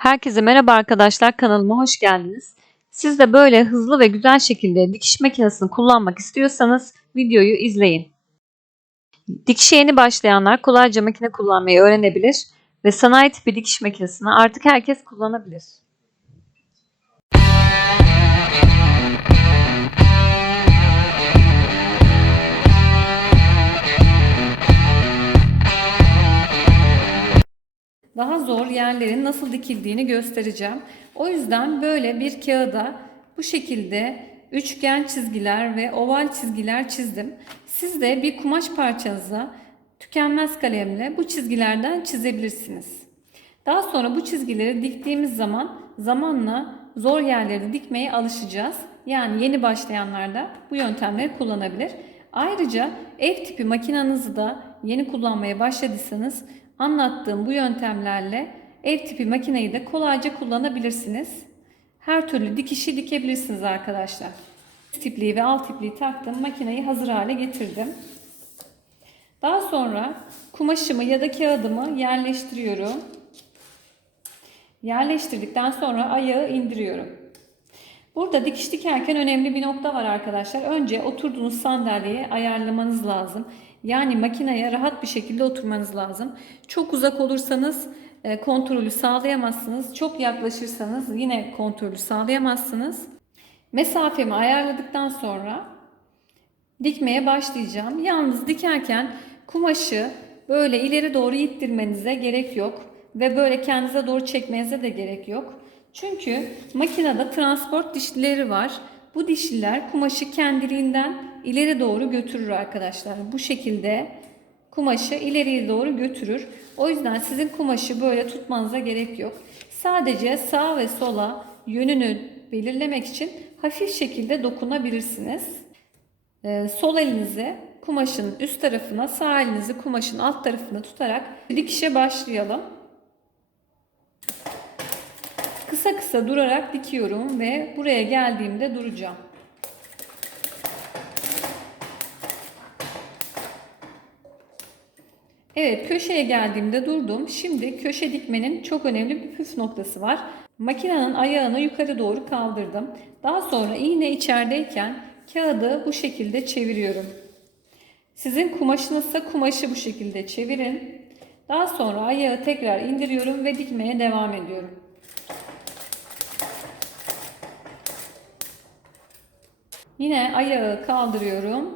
Herkese merhaba arkadaşlar kanalıma hoş geldiniz. Siz de böyle hızlı ve güzel şekilde dikiş makinesini kullanmak istiyorsanız videoyu izleyin. Dikişe yeni başlayanlar kolayca makine kullanmayı öğrenebilir ve sanayi tipi dikiş makinesini artık herkes kullanabilir. Daha zor yerlerin nasıl dikildiğini göstereceğim. O yüzden böyle bir kağıda bu şekilde üçgen çizgiler ve oval çizgiler çizdim. Siz de bir kumaş parçanıza tükenmez kalemle bu çizgilerden çizebilirsiniz. Daha sonra bu çizgileri diktiğimiz zaman zamanla zor yerleri dikmeye alışacağız. Yani yeni başlayanlar da bu yöntemleri kullanabilir. Ayrıca ev tipi makinanızı da yeni kullanmaya başladıysanız anlattığım bu yöntemlerle ev tipi makineyi de kolayca kullanabilirsiniz. Her türlü dikişi dikebilirsiniz arkadaşlar. Üst tipliği ve alt tipliği taktım. Makineyi hazır hale getirdim. Daha sonra kumaşımı ya da kağıdımı yerleştiriyorum. Yerleştirdikten sonra ayağı indiriyorum. Burada dikiş dikerken önemli bir nokta var arkadaşlar. Önce oturduğunuz sandalyeye ayarlamanız lazım. Yani makineye rahat bir şekilde oturmanız lazım. Çok uzak olursanız e, kontrolü sağlayamazsınız. Çok yaklaşırsanız yine kontrolü sağlayamazsınız. Mesafemi ayarladıktan sonra dikmeye başlayacağım. Yalnız dikerken kumaşı böyle ileri doğru ittirmenize gerek yok ve böyle kendinize doğru çekmenize de gerek yok. Çünkü makinede transport dişlileri var. Bu dişliler kumaşı kendiliğinden ileri doğru götürür arkadaşlar. Bu şekilde kumaşı ileriye doğru götürür. O yüzden sizin kumaşı böyle tutmanıza gerek yok. Sadece sağ ve sola yönünü belirlemek için hafif şekilde dokunabilirsiniz. Ee, sol elinizi kumaşın üst tarafına, sağ elinizi kumaşın alt tarafına tutarak dikişe başlayalım. Kısa kısa durarak dikiyorum ve buraya geldiğimde duracağım. Evet köşeye geldiğimde durdum. Şimdi köşe dikmenin çok önemli bir püf noktası var. Makinenin ayağını yukarı doğru kaldırdım. Daha sonra iğne içerideyken kağıdı bu şekilde çeviriyorum. Sizin kumaşınızsa kumaşı bu şekilde çevirin. Daha sonra ayağı tekrar indiriyorum ve dikmeye devam ediyorum. Yine ayağı kaldırıyorum.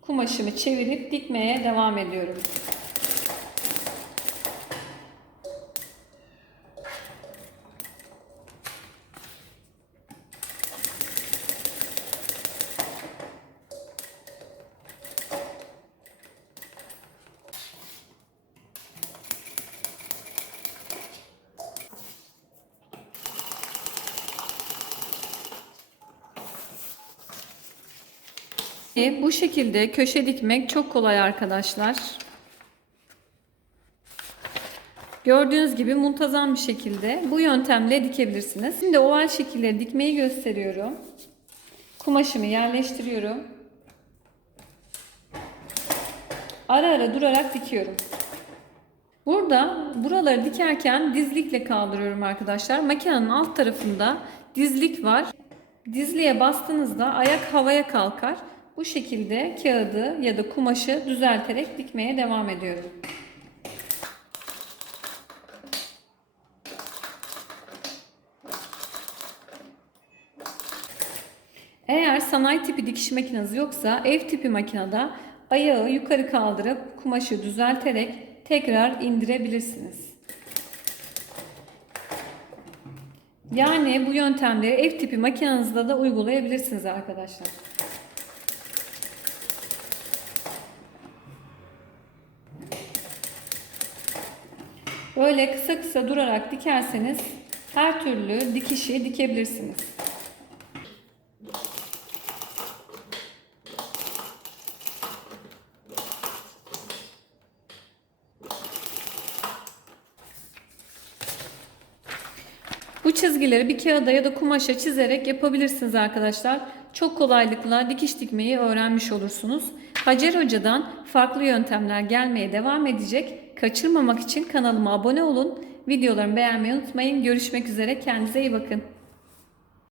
Kumaşımı çevirip dikmeye devam ediyorum. Bu şekilde köşe dikmek çok kolay arkadaşlar. Gördüğünüz gibi muntazam bir şekilde bu yöntemle dikebilirsiniz. Şimdi oval şekilde dikmeyi gösteriyorum. Kumaşımı yerleştiriyorum. Ara ara durarak dikiyorum. Burada buraları dikerken dizlikle kaldırıyorum arkadaşlar. Makinenin alt tarafında dizlik var. Dizliğe bastığınızda ayak havaya kalkar. Bu şekilde kağıdı ya da kumaşı düzelterek dikmeye devam ediyorum. Eğer sanayi tipi dikiş makineniz yoksa ev tipi makinede ayağı yukarı kaldırıp kumaşı düzelterek tekrar indirebilirsiniz. Yani bu yöntemleri ev tipi makinenizde de uygulayabilirsiniz arkadaşlar. Böyle kısa kısa durarak dikerseniz her türlü dikişi dikebilirsiniz. Bu çizgileri bir kağıda ya da kumaşa çizerek yapabilirsiniz arkadaşlar. Çok kolaylıkla dikiş dikmeyi öğrenmiş olursunuz. Hacer Hoca'dan farklı yöntemler gelmeye devam edecek. Kaçırmamak için kanalıma abone olun Videolarımı beğenmeyi unutmayın. Görüşmek üzere. Kendinize iyi bakın.